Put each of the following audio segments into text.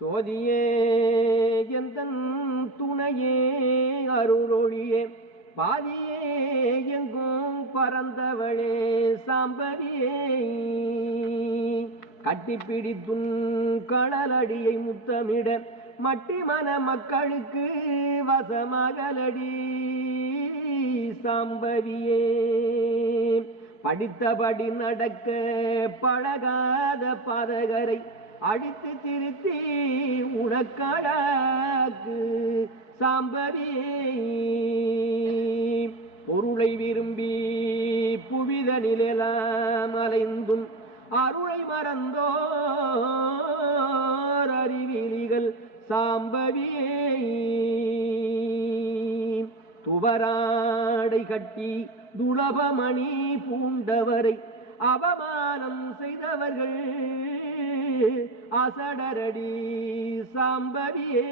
சோதியே எந்தன் துணையே அருளொழியே. பாதியே எங்கும் பறந்தவளே சாம்பவியே கட்டிப்பிடித்துன் கடலடியை முத்தமிட மட்டி மன மக்களுக்கு வசமகலடி சாம்பவியே படித்தபடி நடக்க பழகாத பாதகரை அடித்து திருத்தி உனக்கடாக்கு சாம்பவியே பொருளை விரும்பி புவித புவிதனிலெல்லாம் அலைந்தும் அருளை மறந்தோர் அறிவிலிகள் சாம்பவியே துவராடை கட்டி துளபமணி பூண்டவரை அவமானம் செய்தவர்கள் அசடரடி சாம்பவியே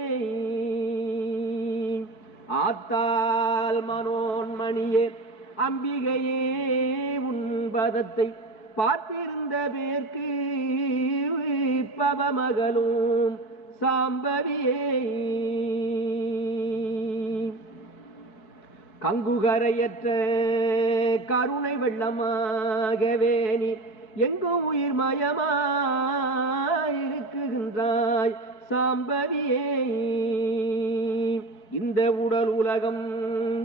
ஆத்தால் மனோன்மணியே அம்பிகையே உன்பதத்தை பார்த்திருந்த பேர்க்கு பவமகளும் சாம்பவியே கங்குகரையற்ற கருணை வெள்ளமாகவே நீ எங்கும் உயிர் மயமாயிருக்குகின்றாய் சாம்பவியே. இந்த உடல் உலகம்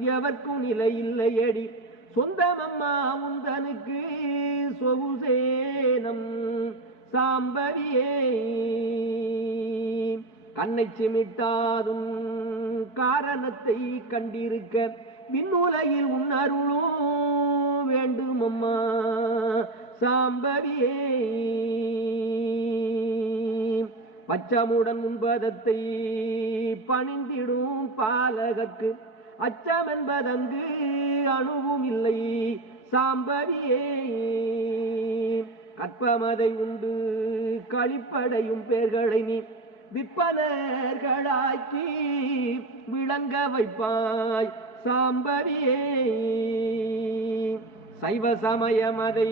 எவர்க்கும் நிலை இல்லையடி. சொந்தமம்மா உந்தனுக்கு சொகுசேனம் சாம்பவியே. கண்ணை சிமிட்டாதும் காரணத்தை கண்டிருக்க விண்ணுலையில் உன் அருளும் வேண்டுமம்மா. சாம்பரியே பச்சமுடன் முன்பதத்தை பணிந்திடும் பாலகக்கு அச்சம் என்பதங்கு அணுவும் இல்லை. சாம்பரியே கற்பமதை உண்டு கழிப்படையும் பேர்களை நீ விற்பனர்களாக்கி விளங்க வைப்பாய். சாம்பரியே சைவ சமயமதை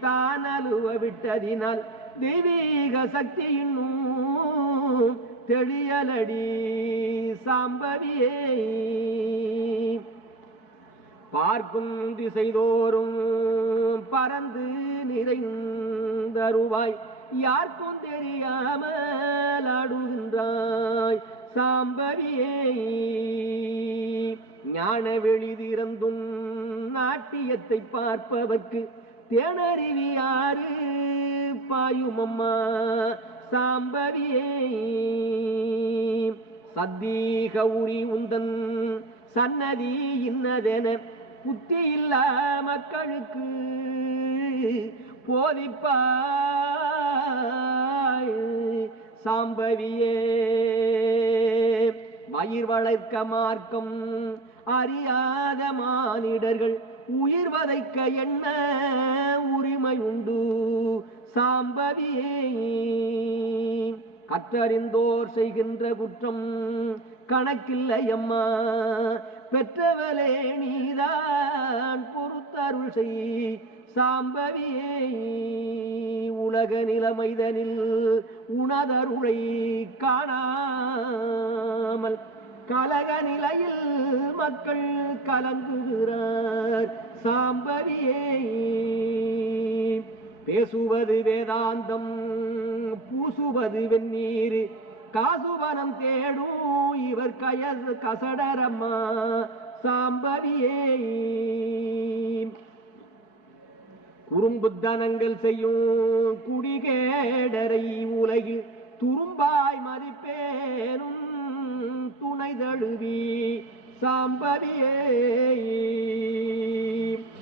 தான் அலுவ விட்டதினால் தெய்வீக சக்தி இன்னும் தெளியலடி சாம்பவியே. பார்க்கும் திசைதோறும் பறந்து நிறைந்தருவாய். யாருக்கும் தெரியாமல் ஆடுகின்றாய் சாம்பவியே. ஞான வெளிதிறந்தும் நாட்டியத்தை பார்ப்பவர்க்கு தேனருவி யாரு பாயுமம்மா சாம்பவியே. சத்தீக உரி உந்தன் சன்னதி இன்னதென புத்தி இல்லா மக்களுக்கு போதிப்பாய். சாம்பவியே மயிர் வளர்க்க மார்க்கம் அறியாத மானிடர்கள் உயிர் வதைக்க என்ன உரிமை உண்டு? சாம்பவியே கற்றறிந்தோர் செய்கின்ற குற்றம் கணக்கில்லை அம்மா. பெற்றவளே நீதான் பொறுத்தருள் செய். சாம்பவியே உலக நிலைமைதனில் உணதருளை காணாமல் கலக நிலையில் மக்கள் கலங்குகிறார். சாம்பரியே பேசுவது வேதாந்தம் பூசுவது வெந்நீர். காசுவனம் தேடும் இவர் கயது கசடரம்மா சாம்பரியே. குறும்புத்தனங்கள் செய்யும் குடிகேடரை உலகில் துரும்பாய் மதிப்பேனும் துணை தழுவி சாம்பவியே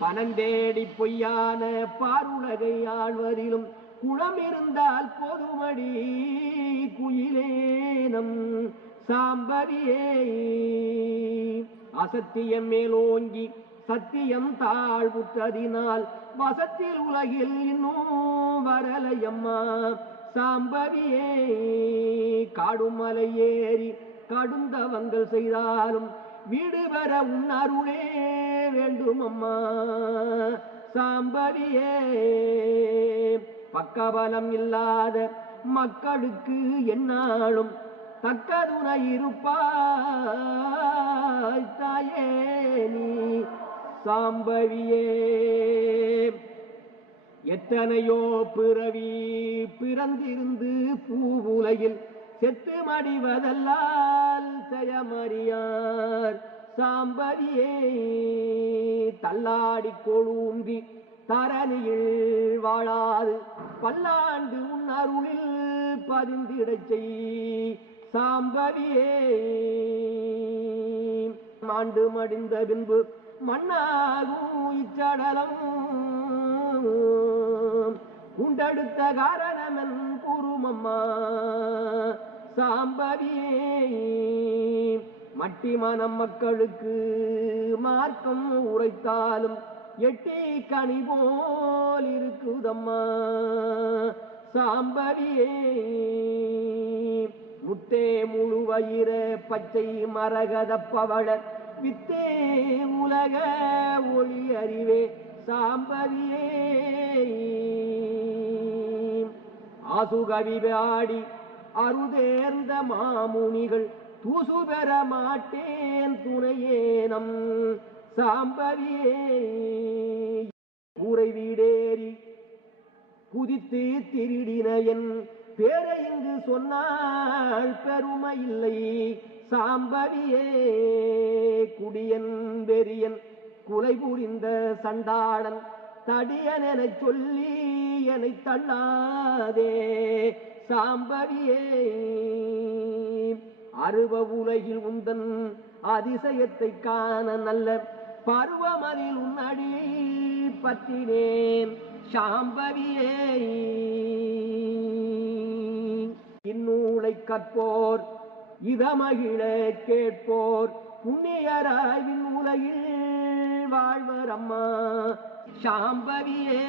பனந்தேடி பொய்யான பாருலகை ஆழ்வதிலும் குளம் இருந்தால் பொதுமடி குயிலேனம் சாம்பவியே. அசத்தியம் மேலோங்கி சத்தியம் தாழ்வுற்றதினால் வசத்தில் உலகில் இன்னும் வரலையம்மா. சாம்பவியே. காடுமலை ஏறி கடுந்தவங்கள் செய்தாலும் வீடு வர உன் அருளே வேண்டும் அம்மா. சாம்பவியே பக்கபலம் இல்லாத மக்களுக்கு என்னாலும் தக்கதுணை இருப்பாய் தாயே நீ. சாம்பவியே எத்தனையோ பிறவி பிறந்திருந்து பூவுலகில் செத்து மடிவதல்லால் செயமறியார் சாம்பரியே தள்ளாடி கொழும்பி தரணியில் வாழாது பல்லாண்டு உன் அருளில் பதிந்திடச் செய் சாம்பவியே மாண்டு மடிந்த பின்பு மண்ணாகும் இச்சடலம். உண்டெடுத்த காரணமன் அம்மா சாம்பவியே மட்டி மனம் மக்களுக்கு மார்க்கம் உரைத்தாலும் எட்டி கனி போல் இருக்குதம்மா. சாம்பவியே முத்தே முழு வயிற பச்சை மரகத வித்தே உலக ஒளி அறிவே. சாம்பவியே ஆசுகவி பாடி அருதேர்ந்த மாமுனிகள் தூசு பெற மாட்டேன் துணையேனம் சாம்பவியே. கூரை வீடேறி குதித்து திருடின என் பேரை இங்கு சொன்னால் பெருமை இல்லை சாம்பவியே. குடியன் பெரியன் குலை புரிந்த சண்டாளன் தடியனை சொல்லி என்னை தள்ளாதே. சாம்பவியே அருவ உலகில் உந்தன் அதிசயத்தை காண நல்ல பருவமதில் உன் அடி பற்றினேன். சாம்பவியே இந்நூலை கற்போர் இதமகிழ கேட்போர். புண்ணியராய்வின் உலகில் வாழ்வர் அம்மா. சாம்பவியே